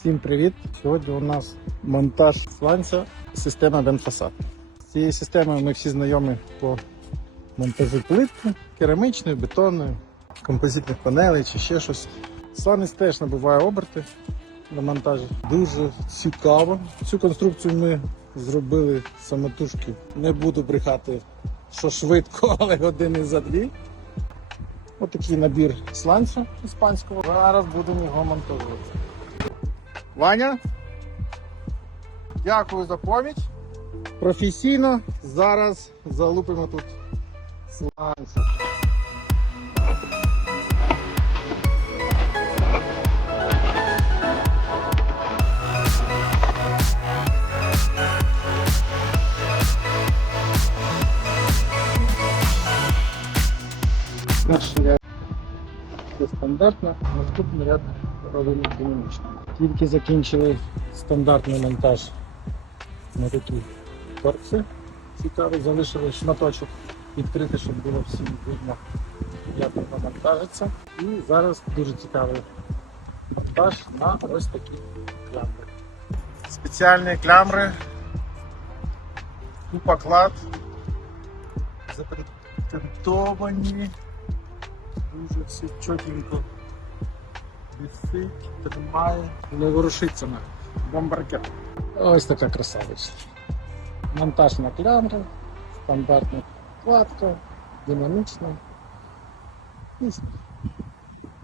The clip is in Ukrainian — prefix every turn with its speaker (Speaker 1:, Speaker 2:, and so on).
Speaker 1: Всім привіт! Сьогодні у нас монтаж сланця системи Бенфасад. З цією системою ми всі знайомі по монтажу плитки, керамічної, бетонної, композитних панелей чи ще щось. Сланець теж набуває оберти на монтажі. Дуже цікаво. Цю конструкцію ми зробили самотужки. Не буду брехати, що швидко, але години за дві. Отакий набір сланцю іспанського. Зараз будемо його монтувати. Ваня, дякую за поміч. Професійно зараз залупимо тут сланцю. Перший ряд це стандартно, наступний ряд робимо динамічно. Тільки закінчили стандартний монтаж на такі торці. Цікаво, залишили шматочок відкрити, щоб було всім видно, як воно монтажиться. І зараз дуже цікавий монтаж на ось такі клямри. Спеціальні клямри, купа клад, запатентовані, дуже все чотенько висить, тримає, не ворушиться на бомбаркет. Ось така красавиця. Монтажна на стандартна вкладка, динамічна.